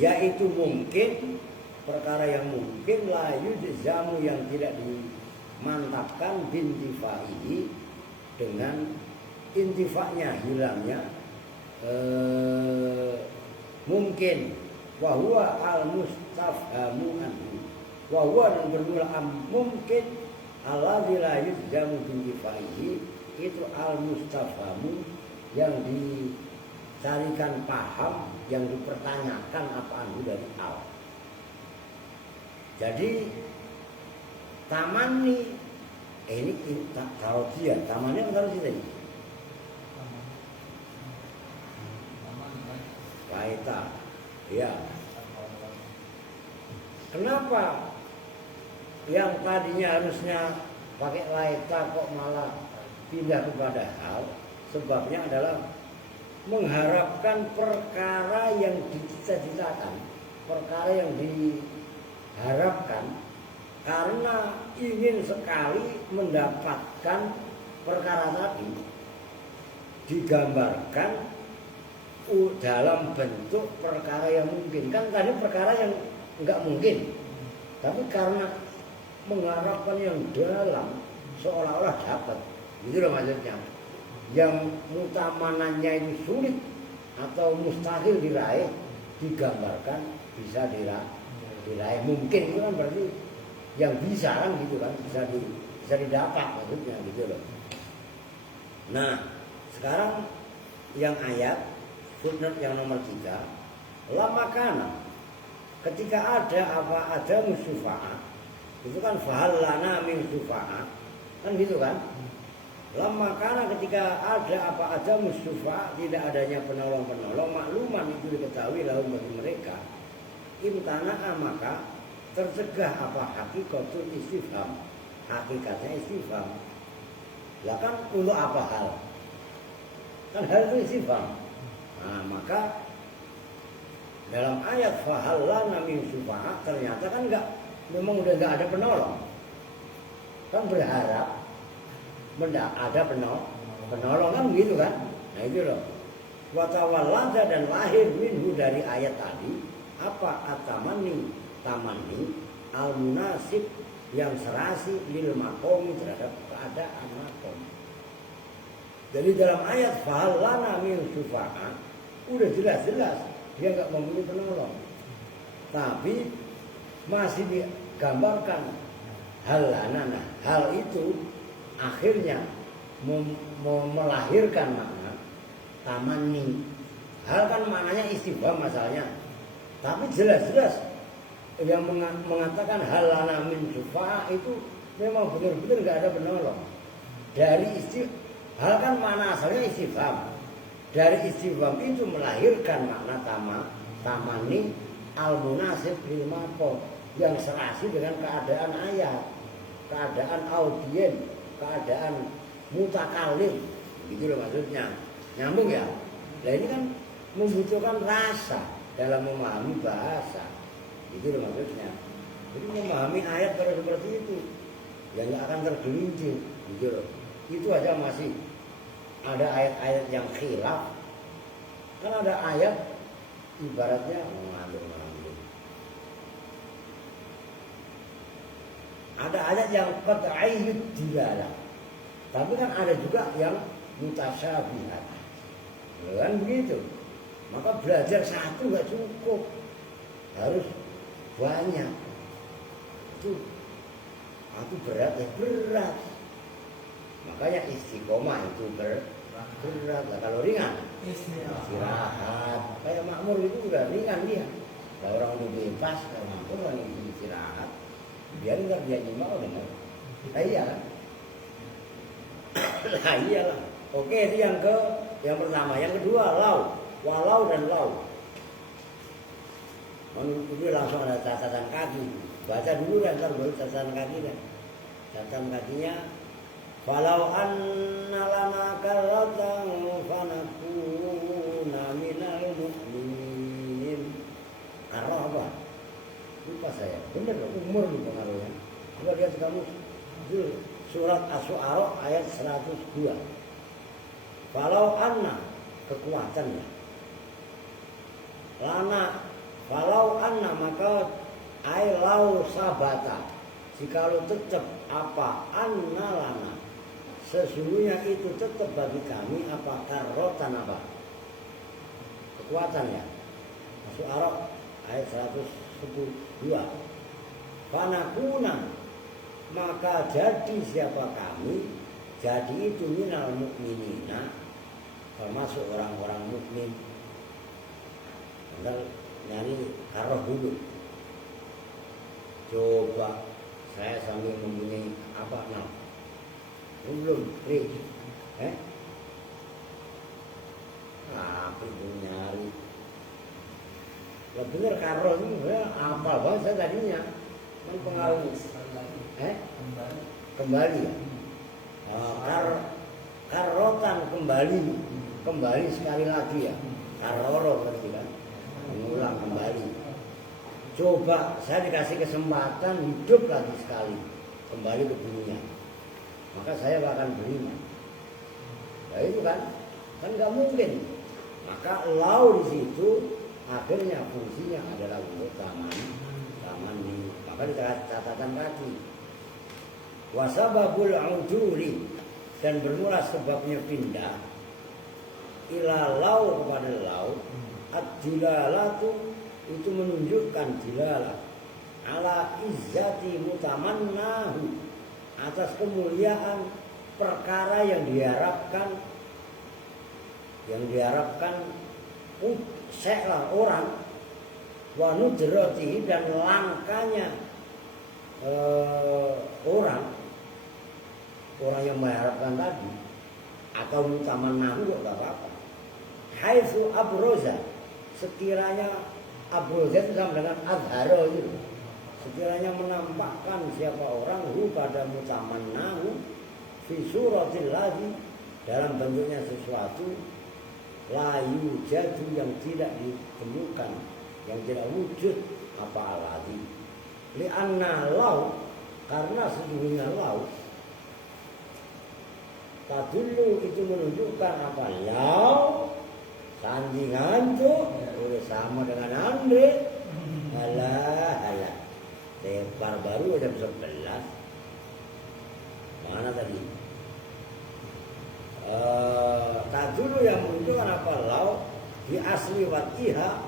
yaitu mungkin, perkara yang mungkin, la yujzamu, yang tidak dimantapkan bintifaihi, dengan intifaknya, hilangnya mungkin. Wa huwa al-mustafhamu anhu, wa huwa, dan bermula mungkin, alladzi la yujzamu bintifaihi, itu al-mustafhamu, yang dicarikan paham, yang dipertanyakan apaan dari al. Jadi tamani ini tarodia, tamani atau tarodia tadi? Laita, ya. Kenapa yang tadinya harusnya pakai laita kok malah pindah kepada hal? Sebabnya adalah mengharapkan perkara yang dicita-citakan, perkara yang diharapkan, karena ingin sekali mendapatkan perkara tadi digambarkan dalam bentuk perkara yang mungkin. Kan tadi perkara yang enggak mungkin. Tapi karena mengharapkan yang dalam seolah-olah dapat, gitu loh maksudnya. Yang mutamanannya itu sulit atau mustahil diraih, digambarkan bisa diraih. Mungkin itu kan berarti yang bisa kan gitu kan, bisa didapat maksudnya gitu loh. Nah, sekarang yang ayat footnote yang nomor 3, lama kana ketika ada musyufa'ah, itu kan fahal lana min syufa'ah, kan gitu kan. Lama kana ketika ada musyufa'ah, tidak adanya penolong-penolong, makluman itu diketahui lalu bagi mereka, imtana'a maka tercegah apa hakikatul istifham, hakikatnya istifham. Lah kan untuk apa hal? Kan hal itu istifham. Nah, maka dalam ayat fahallana min syufa'a ternyata kan memang udah enggak ada penolong. Kan berharap ada penolong kan begitu kan? Nah itu loh. Wa tawallada dan lahir minhu dari ayat tadi apa tamani al munasib yang serasi lil maqam terhadap keadaan maqam. Jadi dalam ayat fahallana min syufa'a udah jelas-jelas dia enggak memilih penolong. Tapi masih digambarkan hal lana. Hal itu akhirnya melahirkan makna tamani. Hal kan maknanya istifham masalahnya. Tapi jelas-jelas yang mengatakan hal lana min syufa'a itu memang benar-benar enggak ada penolong. Dari hal kan makna asalnya istifham. Dari istifham itu melahirkan makna tamani al-munasib lil maqam yang serasi dengan keadaan ayat, keadaan audien, keadaan mutakalim. Gitu loh maksudnya. Nyambung ya? Nah ini kan membutuhkan rasa dalam memahami bahasa. Gitu loh maksudnya. Jadi memahami ayat kalau seperti itu ya nggak akan tergelincir. Gitu loh. Itu aja masih ada ayat-ayat yang khilaf. Kan ada ayat ibaratnya mengambil. Ada ayat yang qat'iyyud dilalah. Tapi kan ada juga yang mutasyabihat. Kan begitu. Maka belajar satu nggak cukup. Harus banyak. Itu berat ya berat. Makanya istiqomah itu berat. Nah, kalau ringan istirahat. Kayak makmur itu udah ringan dia. Kalau orang udah bebas, kalau makmur kan istirahat. Biar enggak dia nyimak benar. Nah, iya kan? Nah iyalah. Oke, itu yang pertama. Yang kedua walau dan lau. Itu langsung ada catatan kaki. Baca dulu dan ntar baru catatan kaki kan. Catatan kakinya falau anna lana karratan fanakuna minal mu'minin. Arah apa? Lupa saya. Benar umur nih pengaruhnya. Coba lihat kamu surat Asy-Syu'ara ayat 102. Falau anna kekuatannya. Lana falau anna maka ay lau sabata. Jikalau tetap apa anna lana. Sesungguhnya itu tetap bagi kami apa karrotan apa? Kekuatan ya. Asy-Syu'ara ayat 112. Fanakuna maka jadi siapa kami? Jadi itu minal mukminina termasuk orang-orang mukmin. Bentar nyari karoh dulu. Coba saya sambil mempunyai apa nah? Belum, apa itu nyari? Ya bener karoh ini apa banget saya tadinya. Kan pengaruh. Kembali ya. Karrotan kembali sekali lagi ya. Karoro berarti kan. Mengulang kembali. Coba saya dikasih kesempatan hidup lagi sekali kembali ke dunia. Maka saya akan beriman. Ya itu kan nggak mungkin. Maka lau di situ akhirnya fungsinya adalah untuk taman maka catatan kaki. Wasababul uduli, dan bermula sebabnya pindah ila lau kepada lau. Ad-dilalatu itu menunjukkan dilalah ala izzati mutamannahu, atas kemuliaan perkara yang diharapkan seorang orang, wa nudratihi, dan langkanya orang yang mengharapkan tadi, atau mutamannahu enggak apa-apa. Haitsu abroza, sekiranya abroza itu sama dengan azharo itu, sekiranya menampakkan siapa orang pada mutamannahu fi suratil ladzi, dalam bentuknya sesuatu la yujadu, yang tidak ditemukan, yang tidak wujud, apa alladzi, li'anna lau, karena sesungguhnya lau tadullu, itu menunjukkan apa, lau sandingan tuh sama dengan andre. Alah tepar baru jam 11. Mana tadi? Tadullu yang menunjukkan apa, lau di asli watiha,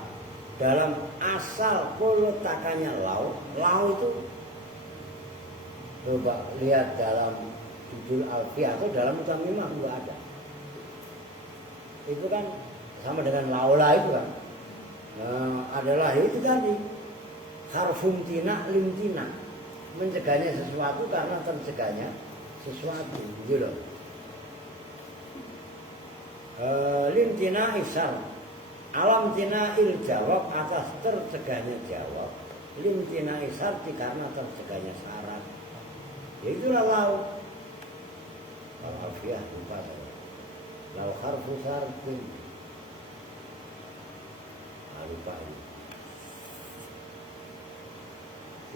dalam asal peletakannya lau itu coba lihat dalam judul Alfiyah atau dalam Mutamimah juga ada. Itu kan sama dengan laula itu kan. Adalah itu tadi harfum tina limtina, mencegahnya sesuatu karena tercegahnya sesuatu, gitu loh. Limtina isal, alam tina il jawab, atas tercegahnya jawab, limtina isarti, karena tercegahnya syarat. Yaitulah lau. Al-afiyah lupa saya. Lau harfu sarfin. Lupa ini.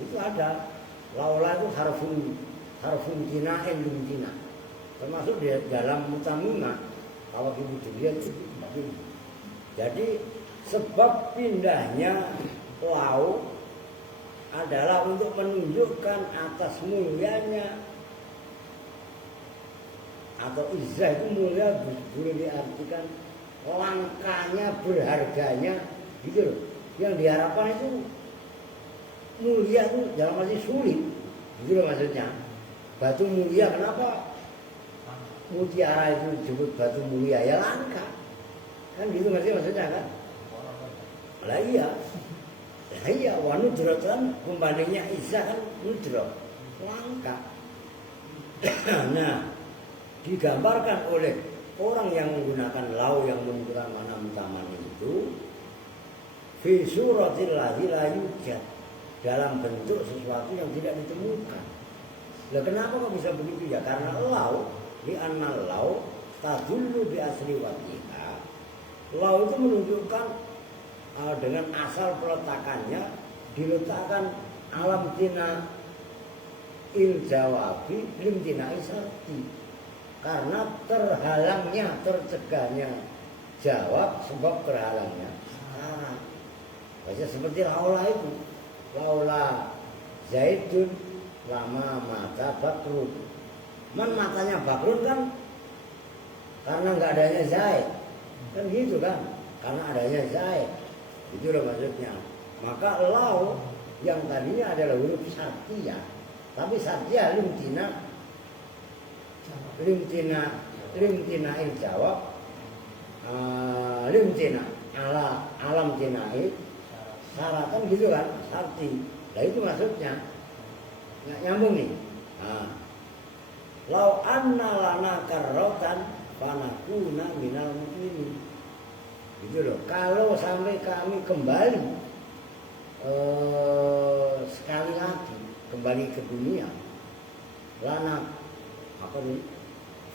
Itu ada. Laula itu harfun tina'in lumtina. Termasuk di dalam Mutamimah. Kalau ibu dilihat itu begini. Jadi sebab pindahnya lau adalah untuk menunjukkan atas mulianya, atau izzah itu mulia, boleh diartikan langkahnya, berharganya, gitu loh. Yang diharapkan itu mulia itu dalam arti sulit, gitu loh maksudnya. Batu mulia, kenapa mutiara itu disebut batu mulia? Ya langka, kan gitu maksudnya kan? Lah iya, wa nudrat kan pembandingnya izzah kan nudrat, langka. Nah, digambarkan oleh orang yang menggunakan lau yang menunjukkan mana mutaman itu fi suratil ladzi la yujad, dalam bentuk sesuatu yang tidak ditemukan. Lah kenapa kok bisa begitu ya? Karena lau, di anna lau tadullu bi asli watiha. Lau itu menunjukkan dengan asal peletakannya, diletakkan alam tina il jawabi lim tina isarti, karena terhalangnya, tercegahnya jawab sebab terhalangnya syarat. Baca seperti laula itu, laula Zaidun lama mata Bakrun. Man matanya Bakrun kan karena nggak adanya Zaid, kan gitu kan? Karena adanya Zaid, itu loh maksudnya. Maka lau yang tadinya adalah huruf satya, tapi satya limtina il jawab, limtina ala alam tinai syaratan, gitu kan, sarti. Nah itu maksudnya nggak nyambung nih. Lau anna lana karrotan fanakuna minal mukminin, gitu loh. Kalau sampai kami kembali sekali lagi kembali ke dunia, lana apa nih,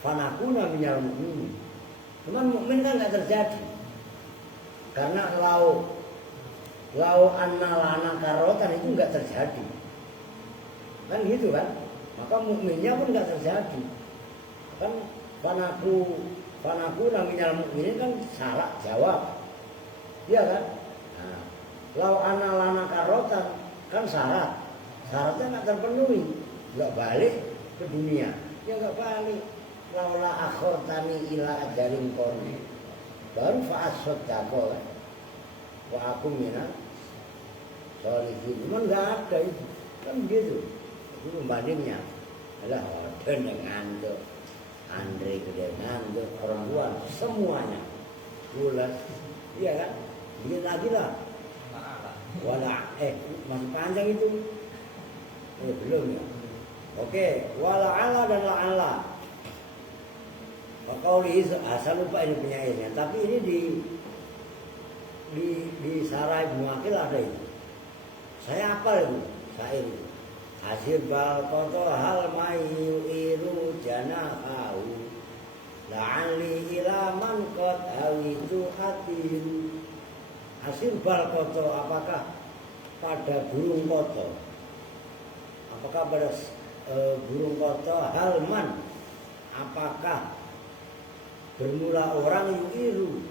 fanakuna minal mukminin. Cuman mukmin kan nggak terjadi, karena lau anna lana karotan itu nggak terjadi, kan gitu kan. Maka mukminnya pun nggak terjadi, kan fanakuna minal mukminin kan salah jawab, iya kan. Nah, lau anna lana karotan kan syarat syaratnya nggak terpenuhi, nggak balik ke dunia, ya nggak balik. Laula akhortani ila ajarin koni, baru faasot jago kan, wa aku mina solihin, cuman nggak ada itu, kan gitu. Itu pembandingnya adalah Orden dengan tuh Andre dengan tuh perempuan semuanya bulat, iya kan? Bikin lagi lah. Wala masih panjang itu. Belum ya. Oke, wala ala dan la ala. Waqauli asal lupa ini penyairnya, tapi ini di Sarai Muakil ada itu. Saya hafal itu, syair itu. Asir bal koto hal mayu iru janahu la'ali ilaman kot hawitu hatiru. Asir bal koto, apakah pada burung koto, apakah pada burung koto halman, apakah bermula orang yu'iru,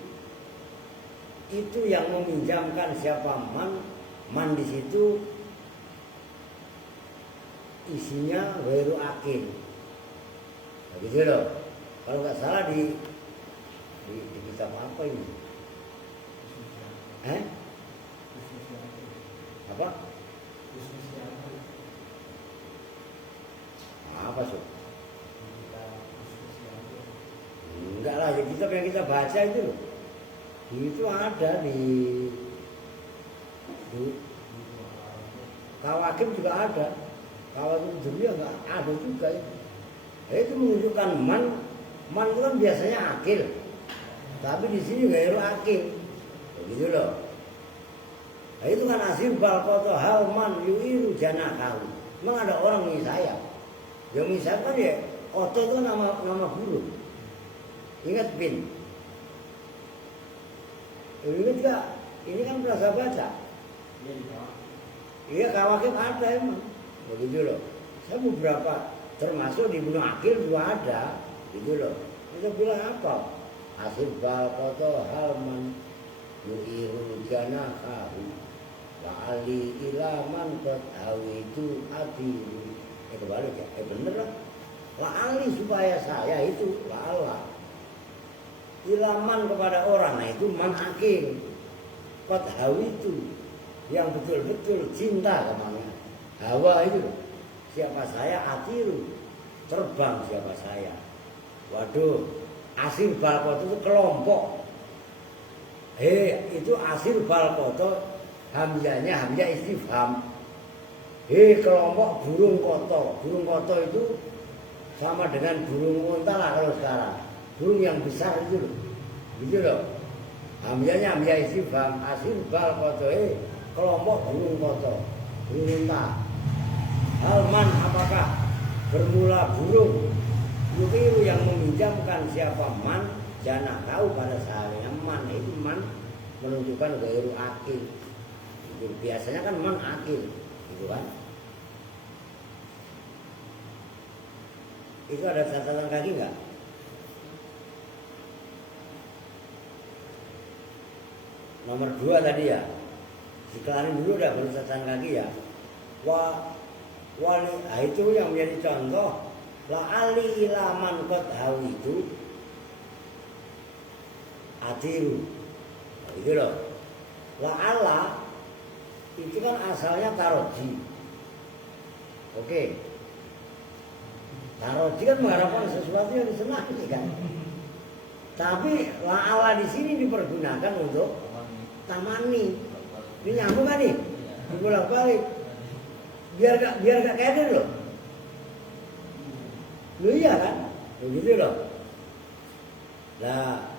itu yang meminjamkan siapa man di situ isinya weru akin, begitu loh. Kalau nggak salah di kitab apa ini? Apa? Apa sih? Enggak lah, ya kitab yang kita baca itu ada di Kawakim juga ada. Kawakim dunia nggak ada juga ya. Itu menunjukkan man itu kan biasanya akil, tapi di sini gairu akil, begitu loh. Nah, itu kan asir bal koto halman yu'iru janakahu. Memang ada orang nih saya, yang misalkan ya Oto itu kan nama guru. Ingat bin? Ingat gak? Ini kan pernah baca. Iya, Kawakim ada emang, begitu loh. Saya beberapa termasuk di Ibnu Aqil juga ada, gitu loh. Kita bilang apa? Asir bal koto halman yu'iru janakahu la'ali ilaman kot hawitu adiru. Kebalik ya, bener lah. La'ali supaya saya itu la'ala ilaman kepada orang, nah itu man akil kot hawitu, yang betul-betul cinta kemana hawa itu. Siapa saya atiru, terbang siapa saya. Waduh, asir balkoto itu kelompok. Itu asir balkoto, hamzahnya hamzah istifham. Kelompok burung koto. Burung koto itu sama dengan burung unta lah kalau sekarang. Burung yang besar itu loh. Gitu loh. Hamzahnya hamzah istifham, asir balkoto. Kelompok burung koto, burung unta. Halman, apakah bermula burung yu'iru yang meminjamkan siapa man jana tahu pada saya. Man itu man menunjukkan gairu akil. Biasanya kan man akil, gitu kan? Itu ada catatan kaki nggak? Nomor 2 tadi ya. Dikelarin dulu dah baru catatan kaki ya. Nah itu yang menjadi contoh. La'ali ilaman kot hawitu adiru. Nah, itu loh. La'ala itu kan asalnya taroji. Oke. Taroji kan mengharapkan sesuatu yang disenangi kan. Tapi la'ala di sini dipergunakan untuk tamani. Ini nyambung kan nih? Bolak balik. Biar gak keder loh. Lu iya kan? Begitu loh. Nah,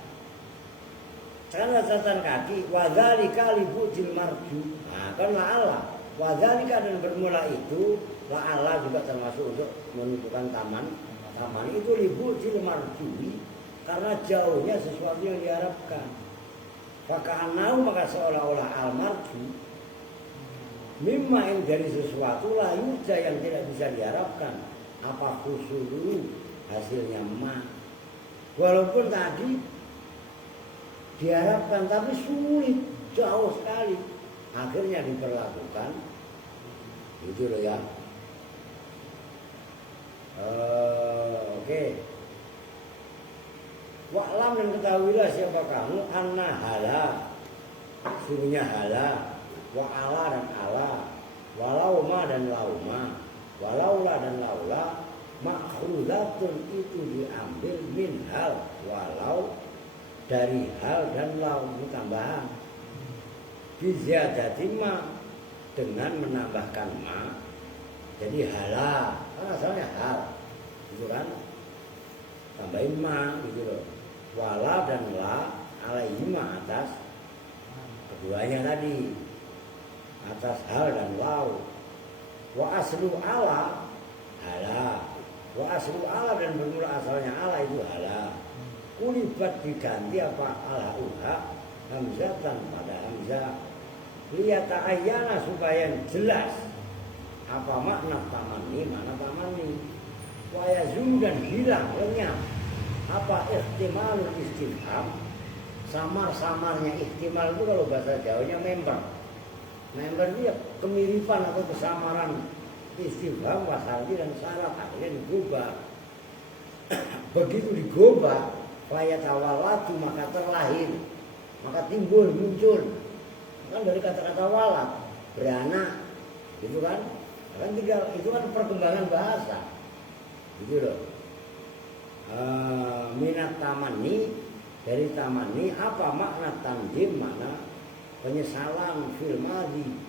karena catatan kaki wadzalika libujil marju. Nah, kan la'ala. Wadzalika dan bermula itu la'ala juga termasuk untuk menunjukkan taman. Taman itu libujil marju karena jauhnya sesuatu yang diharapkan. Faka'annahu, maka seolah-olah al-marju mimma yang dari sesuatu lah yurja yang tidak bisa diharapkan. Apa khusulu hasilnya ma. Walaupun tadi diharapkan tapi sulit, jauh sekali. Akhirnya diperlakukan Gitu loh ya. Oke. Wa'lam dan ketahuilah siapa kamu anna hala, suruhnya hala, wa'ala dan ala, walauma dan lauma, walaula dan laula, makhudatun itu diambil min hal, walau dari hal dan lau, ini tambahan. Biziyadati ma, dengan menambahkan ma, jadi hala, kan asalnya hal, gitu kan? Tambahin ma, gitu loh. Wala dan la alaihima atas keduanya tadi, atas hal dan lau. Wa aslu ala hala, wa aslu ala dan bermula asalnya ala itu hala. Kulibat diganti apa al-ha'uha hamzatan pada hamzah liyata ayyana supaya jelas apa makna tamani, mana tamani. Wa yazum dan hilang lenyap apa ihtimalul istifham, samar-samarnya ihtimal itu kalau bahasa Jawanya member. Member itu ya kemiripan atau kesamaran istifham, wasardi dan syarat akhirnya digubah. Begitu digubah, fayatawallatu maka terlahir, maka timbul, muncul. Kan dari kata-kata walad, beranak, gitu kan? Kan tinggal itu kan perkembangan bahasa. Gitu loh. Minat tamani, dari tamani apa makna tanjim, mana penyesalan fil madi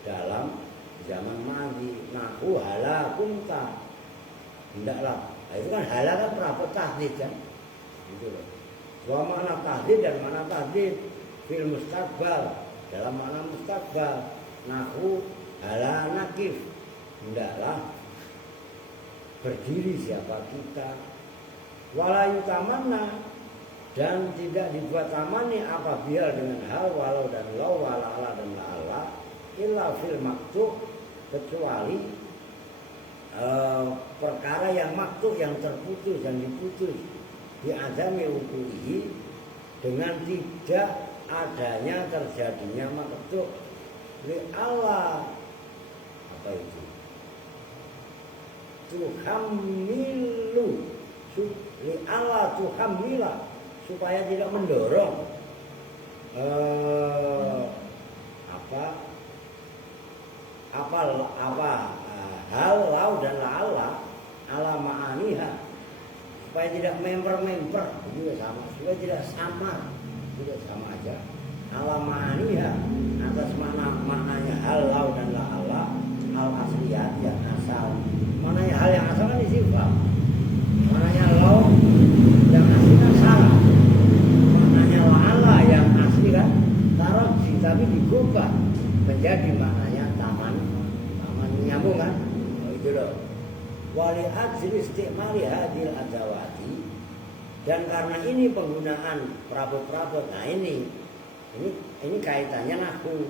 dalam zaman madi. Nahu hala kunta, hendaklah. Nah, itu kan hala kan prabot tahdid kan, gitu loh. Wa makna tahdid dan makna tahdid fil mustaqbal, dalam makna mustaqbal. Nahu hala nakif, hendaklah berdiri siapa kita. Walayu tamanna, dan tidak dibuat tamani apabila dengan hal walau dan lau walala dan la'ala illa fil maktub, kecuali perkara yang maktub, yang terputus dan diputus di adami ukuhi, dengan tidak adanya terjadinya maktub li Allah apa itu tuhamilu li Allah tuhamila, supaya tidak mendorong hal lau dan la'ala ala ma'aniha, supaya tidak memper juga sama, supaya tidak sama, tidak sama aja ala ma'aniha atas maknanya hal lau dan la'ala al asliyat yang asal. Maknanya hal yang asal kan sifat, maknanya lau yang asli kan salah, maknanya la'ala yang asli kan taroji, tapi digubah menjadi maknanya taman nyambung kan. Oh itu loh. Wali ajri istimali hadil adawati, dan karena ini penggunaan perabot-perabot. Nah ini kaitannya nahu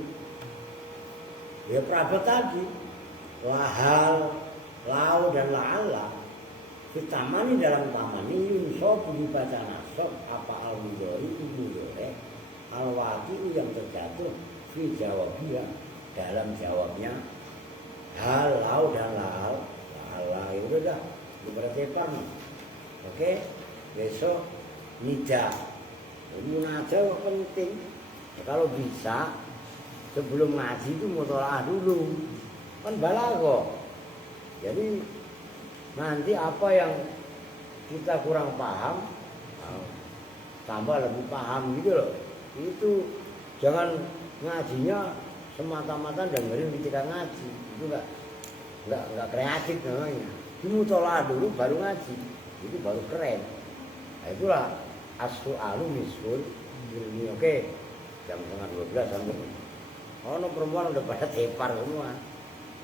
ya, perabot tadi lahal, lau dan la'ala fitamani, dalam tamani yunsob dibaca nasab apa al-mudhari mudhari al-wati yang terjatuh fi jawabnya, dalam jawabnya hal, lau dan la'al. La'ala itu udah diperhatikan. Oke, besok nida. Jadi munajat penting. Ya, kalau bisa sebelum ngaji itu mutolaah dulu. Kan balaghah. Jadi nanti apa yang kita kurang paham, tambah lebih paham gitu loh. Itu jangan ngajinya semata-mata dengerin kita ngaji. Itu enggak kreatif namanya. Dimutolaah dulu baru ngaji. Itu baru keren. Nah, itulah as-su'alu misul ilmi. Oke. Jam 11:30 sampai. Oh, no, perempuan udah pada tepar semua.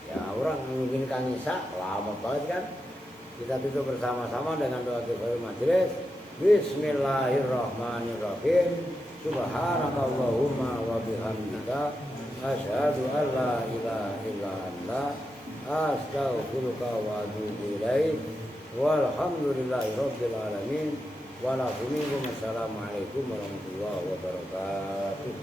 Ya, orang mungkin Kang Isa lama banget kan. Kita tutup bersama-sama dengan doa kifayah majelis. Bismillahirrahmanirrahim. Subhanakallahumma wa bihamdika asyhadu an la ilaha illa anta astaghfiruka wa atubu ilaik. Walhamdulillahirabbil alamin. Assalamualaikum warahmatullahi wabarakatuh.